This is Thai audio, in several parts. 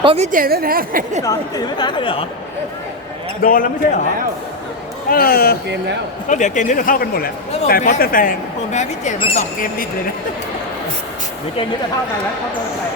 เพราะพี่เจดไม่แพ้ใครเหรอตีไม่ได้เลยเหรอ โดนแล้วไม่ใช่เหรอ แล้วเออ เกมแล้วก็เดี๋ยวเกมนี้จะเท่ากันหมดแหละ แต่พอจะแซงผมแพ้พี่เจดมาสองเกมติดเลยนะ เดี๋ยวเกมนี้จะเท่ากันแล้วเขาจะแซง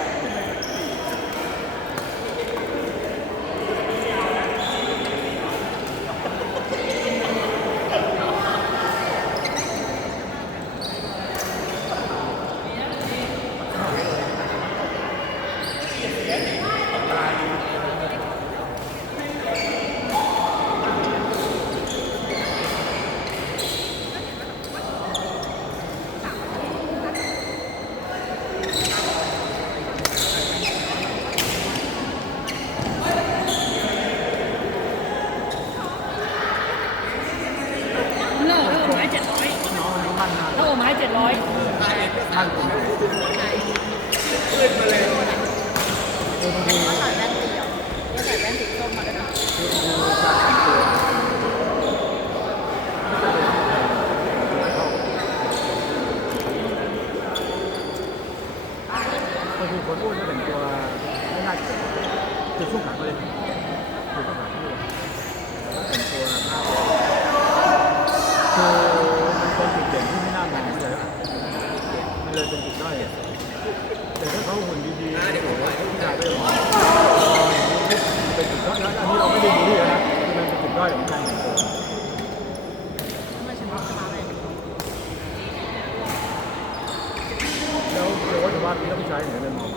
เลิกเลิกไม้เจ็ดร้อยเท่ากับไม้เจ็ดร้อย ก็คือคนอ้วนก็แต่งตัวไม่น่าจะคือช่วงหลังเลยคือช่วงหลังที่แล้วแต่งตัวน่าคือมันเป็นจุดเด่นที่ไม่น่ามองเลยมันเลยเป็นจุดด้อยแต่ถ้าเขาหุ่นดีๆโอ้โหผู้ชายก็จะมองเป็นจุดด้อยแล้วอันนี้เราไม่ได้ดูที่นะคือมันเป็นจุดด้อยของการแต่งตัวแล้วเรียกว่าจะว่าพี่ต้องใช้เนี่ยเลยมอง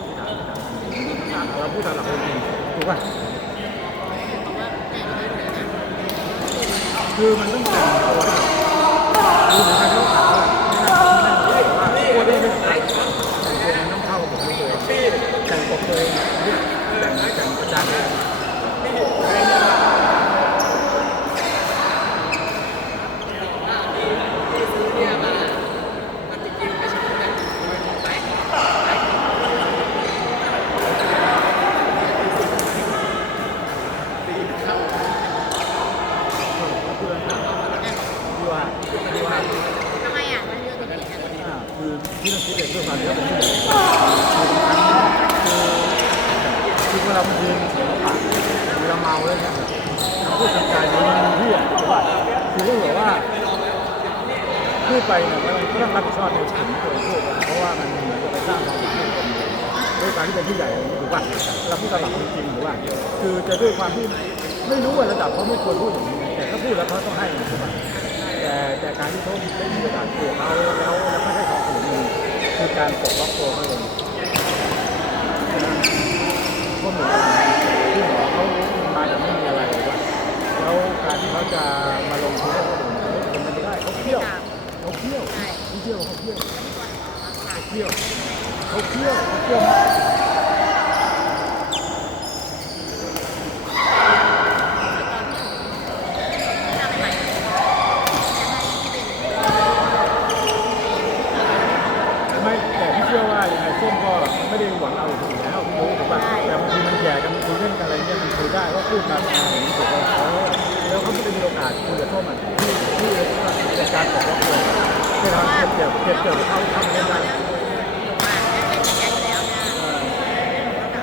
เราพูดตามหลักความจริงถูกป่ะคือมันต้องแต่งตัวดูเหมือนกันที่เขาถามว่าไม่น่าไม่น่าว่าตัวได้ไม่ใส่ตัวมันต้องเข้ากับตัวเองแต่งปกเลยเนี่ยแต่งแต่งประจานเนี่ยคือที่ว่าที่ว่า ทำไมอะ มันเลือกอย่างนี้กัน อ่าคือที่ต้องคิดเองด้วยความที่เราเป็นผู้ใหญ่คือคือเวลาบางทีมันเสียงปากเวลาเมาเลยนะพูดทางกายมันมีที่อะคือก็บอกว่า พูดไปเนี่ยมันก็ต้องรับผิดชอบในสิ่งที่ตัวเองพูดเพราะว่ามันเหมือนกับไปสร้างความผิดให้คนด้วยการที่เป็นผู้ใหญ่ถูกป่ะเราพูดตามหลักความจริงหรือว่า คือจะด้วยความที่ไม่รู้ว่าระดับเขาไม่ควรพูดอย่างนี้แต่ถ้าพูดแล้วเขาต้องให้ถูกป่ะแต่แต่การที่เขาได้มีโอกาสตัวเขาแล้วแล้วไม่ให้ของคนอื่นคือการปกล็อกตัวเขาเองก็เหมือนที่หมอเขามาจากไม่มีอะไรเลยว่าแล้วการที่เขาจะมาลงทุนให้คนอื่นเป็นไปไม่ได้เขาเที่ยวเขาเที่ยว เขาเที่ยวเขาเที่ยวเขาเที่ยวเขาเที่ยวเขาเที่ยวมากไม่แต่พี่เชื่อว่ายังไงส้มก็ไม่ได้หวังเอาอยู่แล้วพี่รู้ถูกป่ะแต่บางทีมันแย่กันคุยเล่นกันอะไรเนี่ยมันคุยได้ว่าพูดมาอย่างนี้ถูกป่ะแล้วเขาไม่ได้มีโอกาสคุยกับส้มอะที่ที่แต่การปกล็อกตัว เราเจ็บเจ็บเจ็บเจ็บเขาทำไม่ได้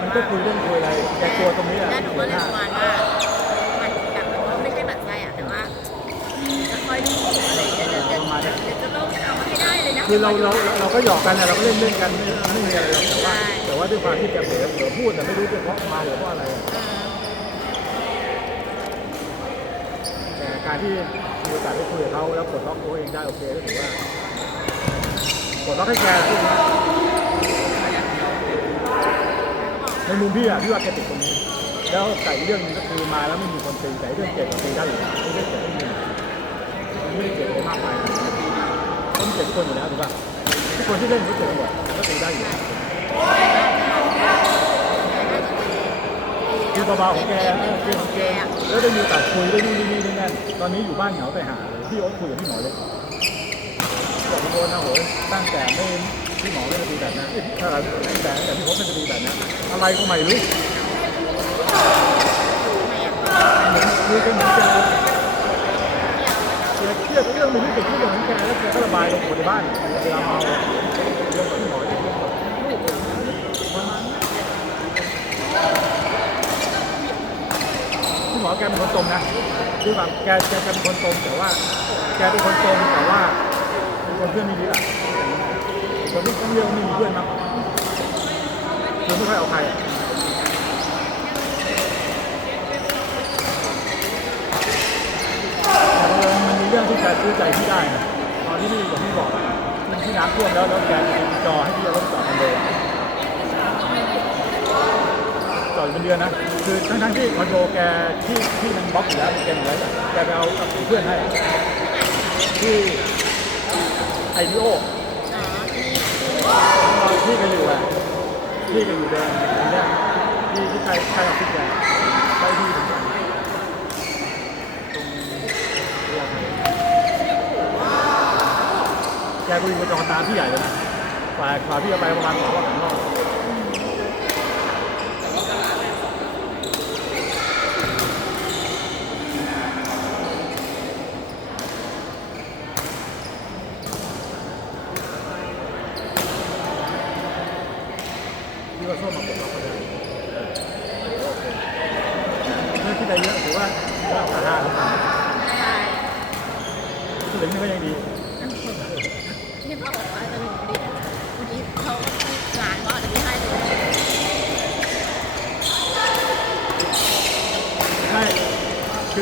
มันก็คุยเรื่องคุยอะไรแต่ตัวตรงนี้อะแล้วหนูก็เลยหน้าประมาณว่ามันแบบว่าไม่ใช่บัตรไส้อะแต่ว่าจะคอยดูอะไรเดี๋ยวเดี๋ยวเดี๋ยวจะต้องเอามาให้ได้เลยนะคือเราเราเราก็หยอกกันนะเราก็เล่นเล่นกันไม่ม่มีอะไรแต่ว่าแต่ว่าด้วยความที่แกเผลอเผลอพูดแต่ไม่รู้เป็นเพราะมาหรือเพราะอะไรแต่การที่ มีโอกาสได้คุยกับเขาแล้วปลดล็อกตัวเองได้โอเคก็ถือว่าปลดล็อกให้แกพูดนนะในมุมพี่อะพี่ว่าแกติดตรงนี้ แล้วแต่เรื่องนึงก็คือมาแล้วไม่มีคนตีแต่เรื่องเจ็บกับตีได้อยู่ไม่ได้เจ็บไม่มีมันไม่ได้เจ็บอะไรมากมายต้องเจ็บคนอยู่แล้วถูกป่ะทุกคนที่เล่นเขาเจ็บหมดก็ตีได้อยู่แล้ว คือเบาๆของแกเออคือของแกแล้วได้มีโอกาสคุยได้นู่นนี่นี่นั่นตอนนี้อยู่บ้านเหงาไปหาเลยพี่โอ๊ตคุยกับพี่หมอเลยบอกพี่โอ๊ตนะโหยตั้งแต่ไม่พี่หมอไม่ได้ตีแบบนั้นเอ้ยถ้าตั้งแต่แต่พี่พบไม่ได้ตีแบบนั้นอะไรก็ไม่รู้เหมือนคุยกันเหมือนกันเครียดกับเรื่องมันที่เกิดขึ้นกับเหมือนแกแล้วแกก็ระบายลงหมดในบ้านเวลาเมาเรื่องกับพี่หมอเรื่องกับลูกประมาณนี้ หมอแกเป็นคนตรงนะคือแบบแกแกเป็นคนตรงแต่ว่า แกเป็นคนตรงแต่ว่าเป็นคนเพื่อนไม่ดีอะคนที่ต้องเรียกว่าไม่มีเพื่อนมั้งคือไม่ค่อยเอาใครอะแต่ว่ามันมีเรื่องที่แกซื้อใจพี่ได้นะตอนที่พี่อย่างที่บอกมันที่น้ำท่วมแล้วแล้วแกจะจอให้พี่เอารถจอดคอนโด อะจอดเป็นเดือนนะ คือทั้งทั้งที่คอนโดแกที่ที่มันบล็อกอยู่แล้วมันเต็มอยู่แล้วแกไปเอากับเพื่อนให้ ที่ไอพีโอที่ก็อยู่อะที่ก็อยู่เดิมเนี้ยที่ที่ใครใครเอาพิจารณาใครที่ถึงแกก็ยิงกระจองตามพี่ใหญ่เลยนะฝ่ายฝ่ายพี่เอาไปประมาณสองรอบสามรอบที่ว่าส้มมาปลดล็อกก็ได้เรื่องที่ได้เยอะถือว่าราคาสลึงนี่ก็ยังดี ที่พ่อบอกว่าจะหนูดีวันนี้เขางานก็อาจจะไม่ให้เลย ใช่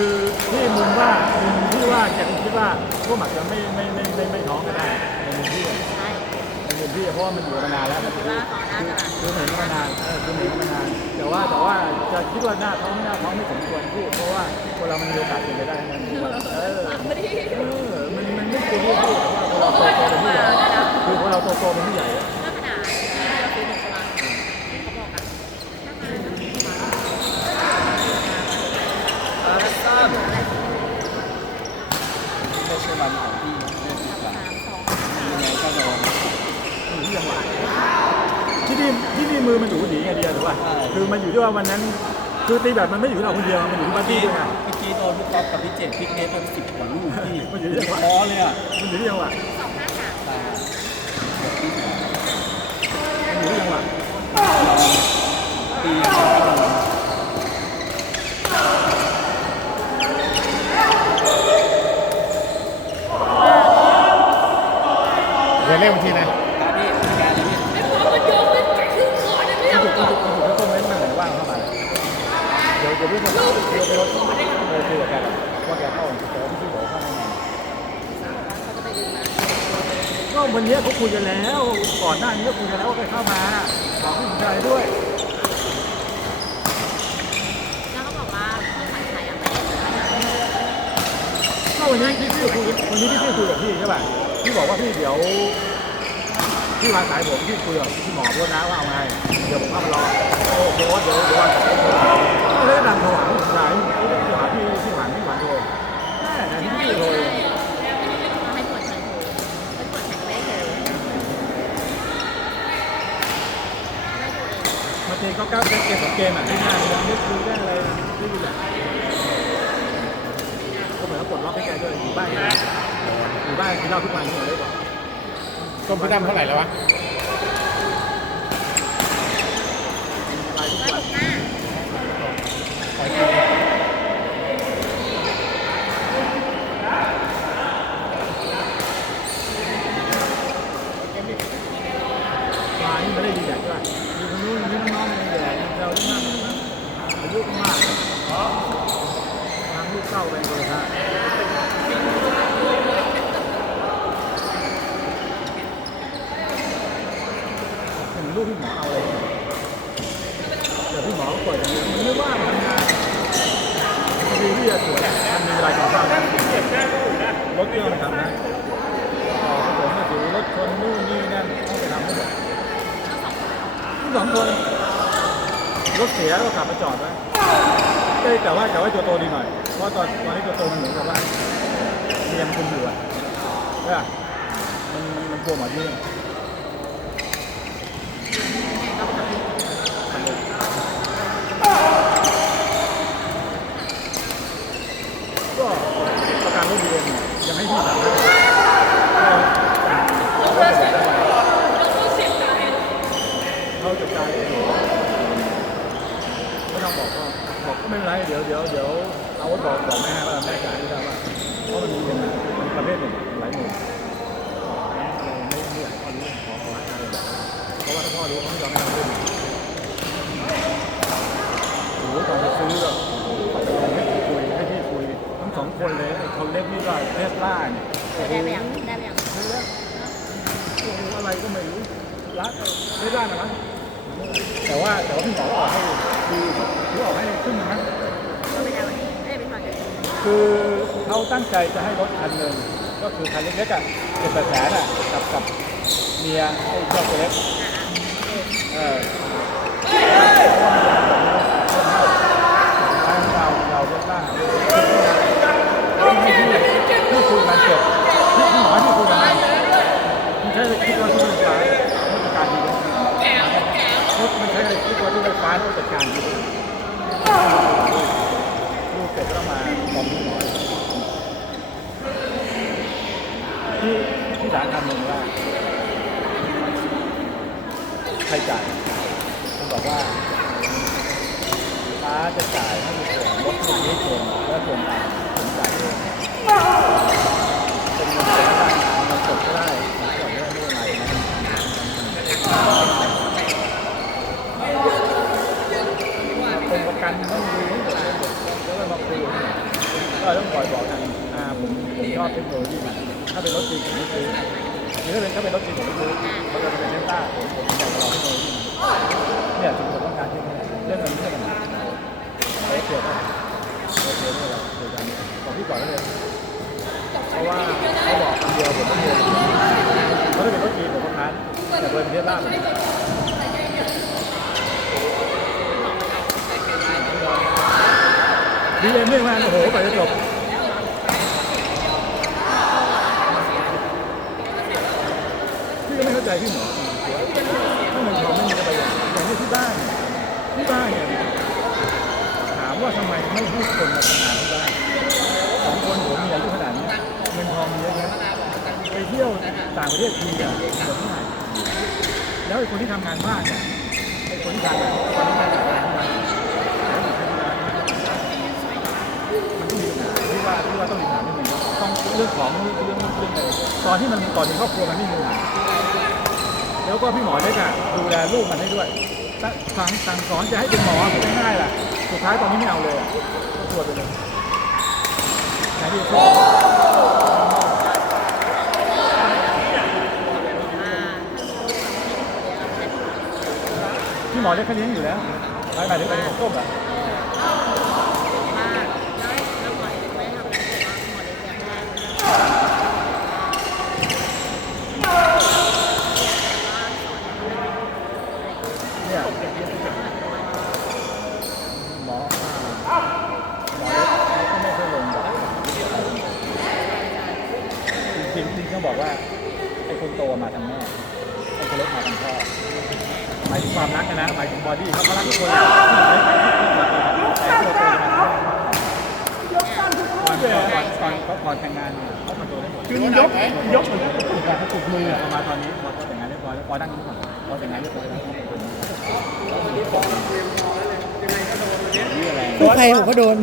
คือที่มุมว่ามุมที่ว่าแกคงคิดว่าพวกหมักจะไม่ไม่ไม่ไม่ไม่ท้องก็ได้ในมุมที่ใช่ในมุมที่เพราะว่ามันอยู่มานานแล้วมันคือว่าเขาน่าจะคือเหมือนมานานเออคือเหมือนมานาน แต่ว่าแต่ว่าจะคิดว่าหน้าท้องหน้าท้องไม่สมควรพูดเพราะว่าคนเรามันมีโอกาสเป็นไปได้นั่นเองเออไม่ได้เออมันมันไม่ควรที่จะพูดแต่ว่าคนเราโตโตเป็นผู้ใหญ่คือคนเราโตโตเป็นผู้ใหญ่ ถ้าขนาดเราซื้อหนึ่งตัวเขาบอกอะ ไม่ใช่วันของพี่เรื่องที่กว่า สามสอง ยังไงก็โดน อยู่ที่จังหวะที่นี่ที่นี่มือมันอยู่หนีไงเดียวถูกป่ะคือมันอยู่ที่ ว่าวันนั้นคือตีแบบมันไม่อยู่ที่เราคนเดียวมันอยู่ที่บ้านพี่พี่ด้วยไงเมื่อกี้โดนพี่ก๊อฟกับพี่เจ็ดพี่เนสเป็นสิบกว่าลูกพี่มันอยู่ที่จังหวะท้อเลยอะมันอยู่ที่จังหวะสองห้าสามตามันอยู่ที่จังหวะตีก็โดนเดี๋ยวเรียกบางทีนะ เดี๋ยวเดี๋ยวพี่เดี๋ยวรถเออคุยกับแกว่าแกเข้าแต่ว่าพี่บอกเข้าไม่นานก็วันนี้เขาคุยกันแล้ว ก่อนหน้านี้ก็คุยกันแล้วว่าใครเข้ามาบอกให้สนใจด้วยแล้วเขาบอกว่าผู้ขายไทยอะไม่ได้ขายก็วันนี้พี่พี่คุยวันนี้พี่พี่คุยกับพี่ใช่ป่ะพี่บอกว่าพี่เดี๋ยวพี่วางสายผมพี่คุยกับพี่หมอด้วยนะว่าเอาไงเดี๋ยวผมเข้ามารอโอเคว่าเดี๋ยวเดี๋ยว วางสายก็เลยดังโทรหาพี่ชายโทรหาพี่พี่หวานพี่หวานโทรแม่ไหนพี่โทรเขาให้ตรวจเชิญโทรให้ตรวจแข่งไม่ได้โทรมาเตะก็ก้าวเกมของเกมอะที่ง่ายเลยไม่คุยได้อะไรไม่ดูแหละก็เหมือนกับปลดล็อกให้แกด้วยอยู่บ้านอยู่บ้านกินเหล้าทุกวันที่ผมได้บอกต้มพี่ดำเท่าไหร่แล้ววะไปทุกแล้ววัน เข้าไปเลยฮะเห็นลูกพี่หมอเอาอะไรเนี่ยเดี๋ยวพี่หมอก็เปิดอย่างนี้มันไม่ว่างทำงานดีที่จะสวยมันมีเวลากินข้าวนะรถเครื่องทำนะต่อผสมมาถือรถชนนู่นนี่นั่นต้องไปทำให้หมด ทั้งสองคน รถเสียก็ขับมาจอดไว้เอ้ยแต่ว่าแต่ว่าตัวโตดีหน่อย เพราะตอนตอนนี้ตัวโตมันเหมือนกับว่าเรียนคุมอยู่อะใช่ปะมันมันมันกลัวหมอยื่นก็ประกันรถเรียนยังให้พี่สามารถก็ก็จะได้ เราเสียงดัง เขาจัดการเอง ไม่ต้องบอกก็บอกก็ไม่เป็นไรเดี๋ยวเดี๋ยวเดี๋ยวเอาไว้บอกบอกแม่ว่าแม่จ่ายให้ได้ว่าเพราะมันมีเป็นประเภทหนึ่งหลายหมื่นไม่ไม่อยากให้พ่อรู้ขอขอให้เลยเพราะว่าถ้าพ่อรู้เขาไม่ยอมให้เราเล่นโอ้โหตอนจะซื้อแบบให้คุยให้พี่คุยทั้งสองคนเลยไอ้คนเล็กนี่ก็เทสลาเนี่ยได้ไปยังได้ไปยังซื้อแล้วโอ้โหอะไรก็ไม่รู้รักไม่ได้นะมั้ง แต่ว่าแต่ว่าพี่หมอออกให้คือคือออกให้ครึ่งหนึงนะก็ไม่ได้วันนี้ไม่ได้ไปทอนกันคือเขาตั้งใจจะให้รถคันหนึ่งก็คือคันเล็กๆอะเจ็ดแปดแสนอะกับกับเมียไอ้เจ้าตัวเล็กเออทางเราเราเลือกได้ที่ที่คุยกันจบที่หมอที่คุยกันมันใช่คิดว่าที่ไฟฟ้าราชการดีรถมันใช้อะไรคิดว่าที่ไฟฟ้าราช การดีลูกเสร็จแล้วมาบอมที่หมอที่ที่ร้านทำหนึ่งว่าใครจ่ายผมบอกว่าฟ้าจะจ่ายให้มีส่วนลดส่วนนี้ส่วนแล้วส่วนต่างผมจ่ายเองเป็นเงินสดก็ได้เงินสดก็ได้หรือส่วนไม่ได้ไม่เป็นไรเป็นประกันต้องดูให้หมดเลยแล้วก็มาคุย ก็ต้องคอยบอกกันอ่าผมผมชอบเทคโนโลยีมันถ้าเป็นรถจริงผมไม่ซื้อหรือถ้าเป็นถ้าเป็นรถจริงผมไม่ซื้อมันจะเป็นเทสลาผมผมอยากลองเทคโนโลยีเนี่ยจุดผมต้องการที่เรื่องเงินเรื่องปัญหาไม่เกี่ยวกับไม่เกี่ยวกับเราคุยกันบอกพี่ก่อนได้เลยเพราะว่าเขาบอกคำเดียวผมไม่เดียวเขาได้เป็นรถจริงผมก็ค้านแต่เป็นเทสลาผม ดีเอ็มเนี่ยมาโอ้โหไปจะจบพี่ก็ไม่เข้าใจพี่หมอถ้ามันทองไม่มีกระอย่างอย่างนี้ที่บ้านที่บ้านเนี่ยถามว่าทำไมไม่ให้คนมาทำงานที่บ้านสองคนผมมีอายุขนาดนี้เงินทองมีเยอะแยะไปเที่ยวต่างประเทศทีอะเดือนเท่าไหร่แล้วไอ้คนที่ทำงานบ้านเนี่ยไอ้คนที่ทำงานคนที่ทำงานที่บ้านแล้วอยู่ที่บ้านมันต้องมีปัญหาที่ว่าที่ว่าต้องมีปัญหาที่หนึ่งต้องเรื่องของเรื่องเรื่องเรื่องอะไรตอนที่มันก่อนมีครอบครัวมันไม่มีปัญหาแล้วก็พี่หมอเล็กอะดูแลลูกมันให้ด้วยสั่งสั่งสอนจะให้เป็นหมอไม่ง่ายล่ะ สุดท้ายตอนนี้ไม่เอาเลยอะก็ตัวไปเลยไหนที่ชอพี่หมอเล็กเขาเลี้ยงอยู่แล้วหมายหมายถึงไปของต้มอะ เนี่ยหมออ่าหมอเล็กเขาก็ไม่เคยลงแบบจริงๆจริงๆเขา บอกว่าไอ้คนโตมาทางแม่ไอ้คนเล็กมาทางพ่อหมายถึงความรักนะหมายถึงบอดี้เขาเขารักทุกคนแต่ตัวโตมาก่อนก่อนก่อนก่อนแต่งงานเนี่ยเขามาโตได้หมดคือยกยกเหมือนกับถูกการเขาปลุกมืออะมาตอนนี้พอแต่งงานเรียบร้อยแล้วพอนั่งนี้ก่อนพอแต่งงานเรียบร้อยแล้วเขาปลุกมือนี่อะไรกู้ภัยผมก็โดน